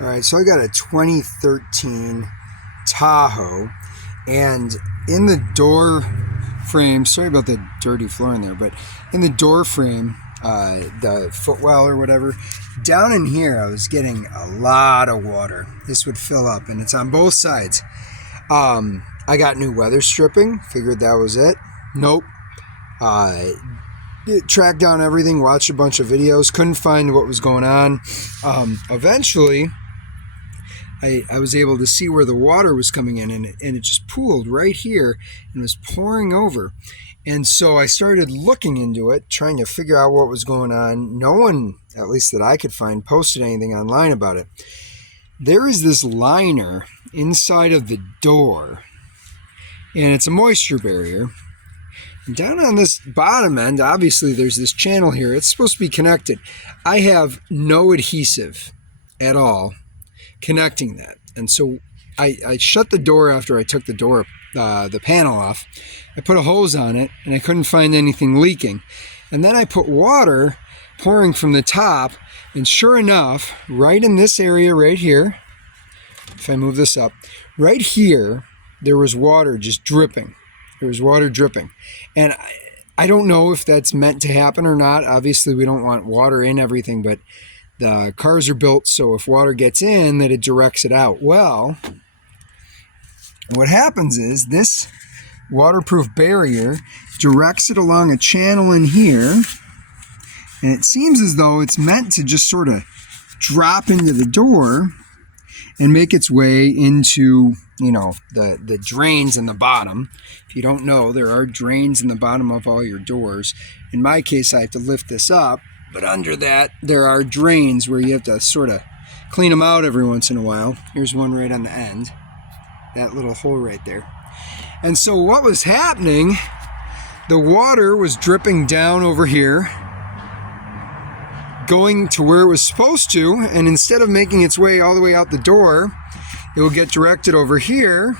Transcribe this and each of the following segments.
All right, so I got a 2013 Tahoe, and in the door frame, sorry about the dirty floor in there, but in the door frame, the footwell or whatever, down in here I was getting a lot of water. This would fill up, and it's on both sides. I got new weather stripping, figured that was it. Nope. Tracked down everything, watched a bunch of videos, couldn't find what was going on. Eventually, I was able to see where the water was coming in, and it just pooled right here and was pouring over. And so I started looking into it, trying to figure out what was going on. No one, at least that I could find, posted anything online about it. There is this liner inside of the door, and it's a moisture barrier. And down on this bottom end, obviously there's this channel here. It's supposed to be connected. I have no adhesive at all connecting that, and so I shut the door after I took the panel off. I put a hose on it, and I couldn't find anything leaking. And then I put water pouring from the top, and sure enough, right in this area right here, if I move this up, right here, there was water just dripping. There was water dripping, and I don't know if that's meant to happen or not. Obviously, we don't want water in everything, but the cars are built so if water gets in, that it directs it out. Well, what happens is this waterproof barrier directs it along a channel in here, and it seems as though it's meant to just sort of drop into the door and make its way into, the drains in the bottom. If you don't know, there are drains in the bottom of all your doors. In my case, I have to lift this up, but under that, there are drains where you have to sort of clean them out every once in a while. Here's one right on the end, that little hole right there. And so what was happening, the water was dripping down over here, going to where it was supposed to, and instead of making its way all the way out the door, it will get directed over here.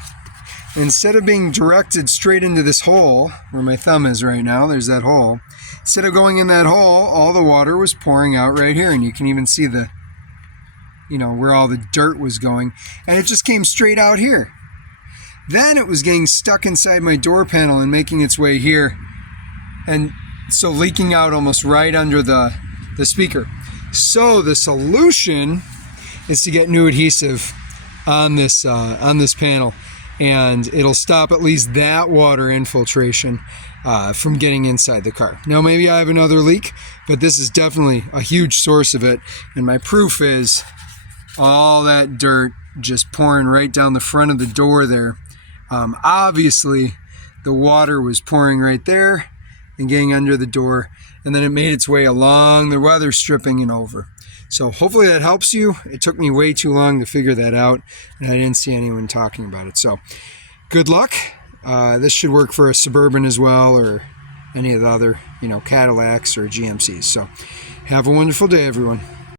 Instead of being directed straight into this hole, where my thumb is right now, there's that hole. Instead of going in that hole, all the water was pouring out right here, and you can even see where all the dirt was going, and it just came straight out here. Then it was getting stuck inside my door panel and making its way here, and so leaking out almost right under the speaker. So the solution is to get new adhesive on this panel, and it'll stop at least that water infiltration from getting inside the car. Now maybe I have another leak, but this is definitely a huge source of it, and my proof is all that dirt just pouring right down the front of the door there. Obviously the water was pouring right there and getting under the door, and then it made its way along the weather stripping and over. So hopefully that helps you. It took me way too long to figure that out, and I didn't see anyone talking about it. So good luck. This should work for a Suburban as well, or any of the other, Cadillacs or GMCs. So have a wonderful day, everyone.